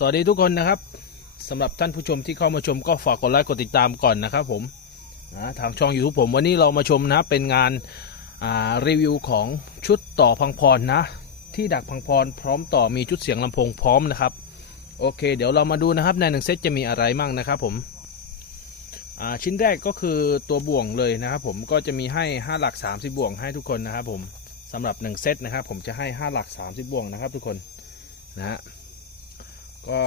สวัสดีทุกคนนะครับสำหรับท่านผู้ชมที่เข้ามาชมก็ฝากกดไลค์กดติดตามก่อนนะครับผมนะทางช่อง YouTube ผมวันนี้เรามาชมนะเป็นงานารีวิวของชุดต่อพังพรนะ ที่ดักพังพรพร้อมต่อมีชุดเสียงลำโพงพร้อมนะครับ โอเค เดี๋ยวเรามาดูนะครับในหนึ่งเซตจะมีอะไรมั่งนะครับผมชิ้นแรกก็คือตัวบ่วงเลยนะครับผมก็จะมีให้ 5 หลัก 30 บ่วงให้ทุกคนนะครับผมสำหรับ 1 เซตนะครับผมจะให้ 5 หลัก 30 บ่วงนะครับทุกคนนะฮะ ก็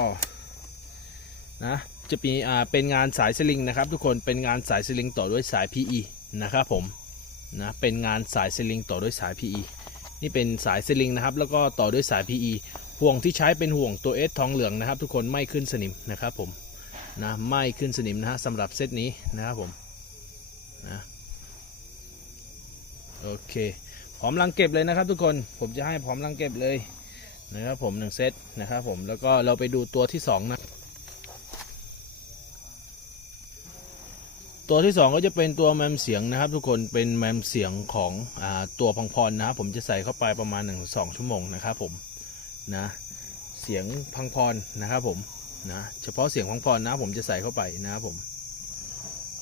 นะจะมีอ่าเป็นงานสายสลิงนะครับ ทุกคนเป็นงานสายสลิงต่อด้วยสาย PE นะครับผมนะเป็นงานสายสลิงต่อด้วยสาย PE นี่เป็นสายสลิงนะครับ แล้วก็ต่อด้วยสาย PE ห่วงที่ใช้เป็นห่วงตัวเอสทองเหลืองนะครับ ทุกคนไม่ขึ้นสนิมนะครับผมนะไม่ขึ้นสนิมนะฮะสำหรับเซตนี้นะครับผมนะโอเคพร้อมรังเก็บเลยนะครับ ทุกคนผมจะให้พร้อมรังเก็บเลย นะครับผมหนึ่งเซตนะครับผมแล้วก็เราไปดูตัวที่สองนะตัวที่สองก็จะเป็นตัวแมมเสียงนะครับ ทุกคนเป็นแมมเสียงของอตัวพังพรนะครับผมจะใส่เข้าไปประมาณ 1-2 ชั่วโมงนะครับผมนะเสียงพังพรนะครับผมนะเฉพาะเสียงพังพรนะผมจะใส่เข้าไปนะครับผม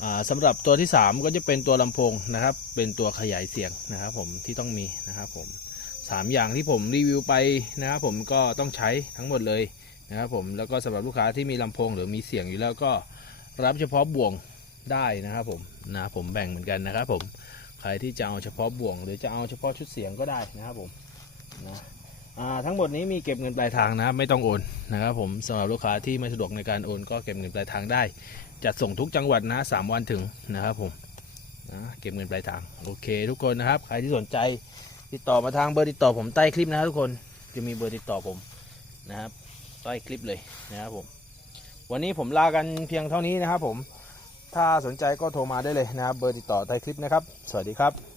อ่าสำหรับตัวที่ 3 ก็จะเป็นตัวลำโพงนะครับ เป็นตัวขยายเสียงนะครับผมที่ต้องมีนะครับผม สามอย่างที่ผมรีวิวไปนะครับผมก็ต้องใช้ทั้งหมดเลยนะครับผมแล้วก็สำหรับลูกค้าที่มีลำโพงหรือมีเสียงอยู่แล้วก็รับเฉพาะบ่วงได้นะครับผมนะผมแบ่งเหมือนกันนะครับผมใครที่จะเอาเฉพาะบ่วง หรือจะเอาเฉพาะชุดเสียงก็ได้นะครับผมนะทั้งหมดนี้มีเก็บเงินปลายทางนะครับไม่ต้องโอนนะครับผมสำหรับลูกค้าที่ไม่สะดวกในการโอนก็เก็บเงินปลายทางได้ จัดส่งทุกจังหวัดนะสามวันถึงนะครับผมนะเก็บเงินปลายทางโอเค ทุกคนนะครับ ใครที่สนใจ ติดต่อมาทางเบอร์ติดต่อผมใต้คลิปนะครับทุกคนจะมีเบอร์ติดต่อผมนะครับใต้คลิปเลยนะครับผมวันนี้ผมลากันเพียงเท่านี้นะครับผมถ้าสนใจก็โทรมาได้เลยนะครับเบอร์ติดต่อใต้คลิปนะครับ สวัสดีครับ